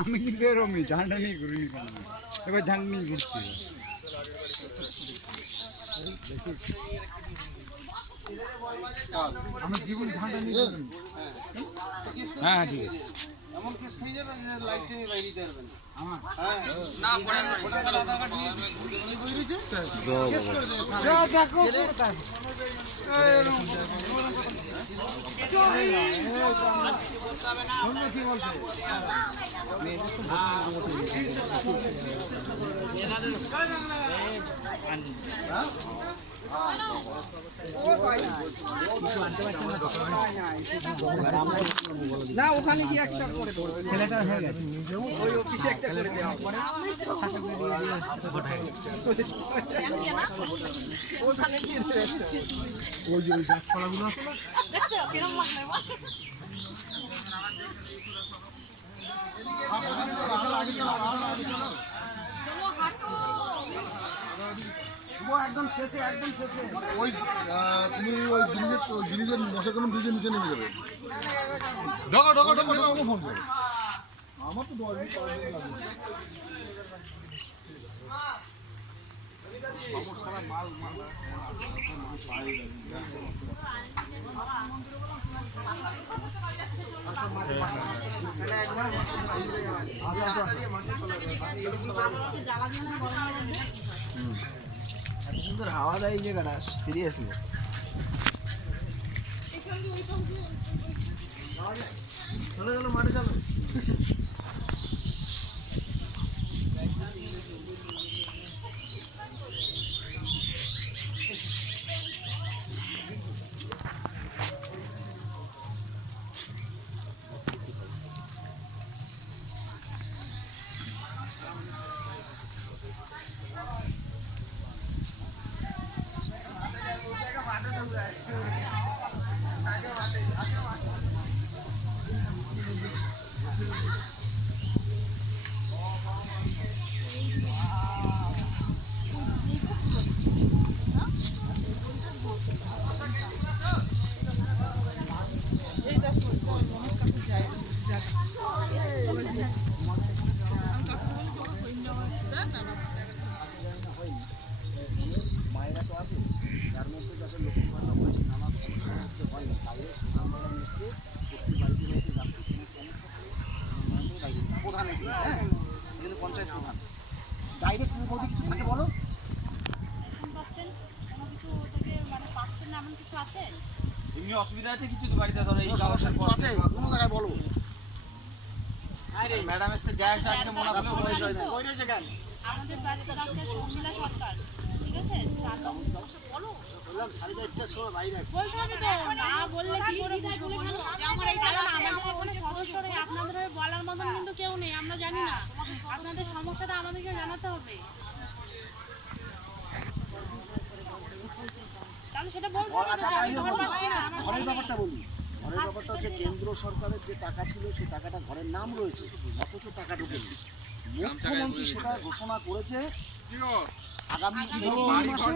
আমি কিন্তু এরকমই ঝান্ডা নিয়ে ঘুরিনি কেন, এবার ঝান্ডা নিয়ে ঘুরছি। আমার জীবন ঝান্ডা নিয়ে ঘুরিনি। হ্যাঁ ঠিক আছে। এমন কেস খেয়ে যাবেন যে লাইফ টাইমে বাইরে দিতে পারবেন না। আমার না পড়েন ওটা আধার কার্ড নিয়ে বইরেছে কেস করে দেবে। যা দেখো কি বলছে না, ওখানে কি একটা করে ছেলেটা হয়ে গেছে, ওই অফিসে একটা করে দেওয়া পরে ওখানে কি ওই যে ওই গাছপালাগুলো একদম শেষে, একদম শেষে ওই তুমি ওই ব্রিজের মশাকরণ ব্রিজের নিচে নেমে যাবে। ঢোকা ঢোকা ঢোকা ঢোকা আমাকে ফোন করো। আমার তো 10 মিনিট লাগবে। সমস্যা মাল মাল এত সুন্দর হাওয়া দেয় এই জায়গাটা, সিরিয়াসলি। চলো চলো মাঠে চলো। মায়েরা তো আছে, যার মধ্যে যাদের লক্ষ্মী ভান্ডার হয়েছে, নানা সমস্যা হচ্ছে হয়নি, তাই আন্দোলন নিচ্ছে প্রতি বাড়িতে হয়েছে যাত্রী কোনো সমস্যা প্রধান এখানে পঞ্চায়েত প্রধান ডাইরেক্ট মোদি কিছু থাকে বলো। এমনি অসুবিধা আছে কিছু তো বাড়িতে ধরো এই সমস্যা কিছু আছে কোনো জায়গায় বলো। আরে ম্যাডাম এসে যায় আজকে মনে করে বয়স হয় না কই রয়েছে কেন আমাদের বাড়িতে রাখতে শর্মিলা সরকার, ঠিক আছে? বলো বললাম সাড়ে 4টার সময় বাইরে বলতে হবে তো, না বললে কি করে বুঝবো বলো? আমার এই কারণ আমাদের এখানে সদস্য নেই, আপনাদের হয়ে বলার মতন কিন্তু কেউ নেই, আমরা জানি না। আপনাদের সমস্যাটা আমাদেরকে জানাতে হবে, তাহলে সেটা বলতে হবে তো, আমি ঘর পাচ্ছি না। ঘরের ব্যাপারটা বলি। ঘরের ব্যাপারটা হচ্ছে কেন্দ্র সরকারের যে টাকা ছিল সেই টাকাটা ঘরের নাম রয়েছে, অথচ টাকা ঢোকেনি। মুখ্যমন্ত্রী সেটা ঘোষণা করেছে আগামী ফেব্রুয়ারি মাসে।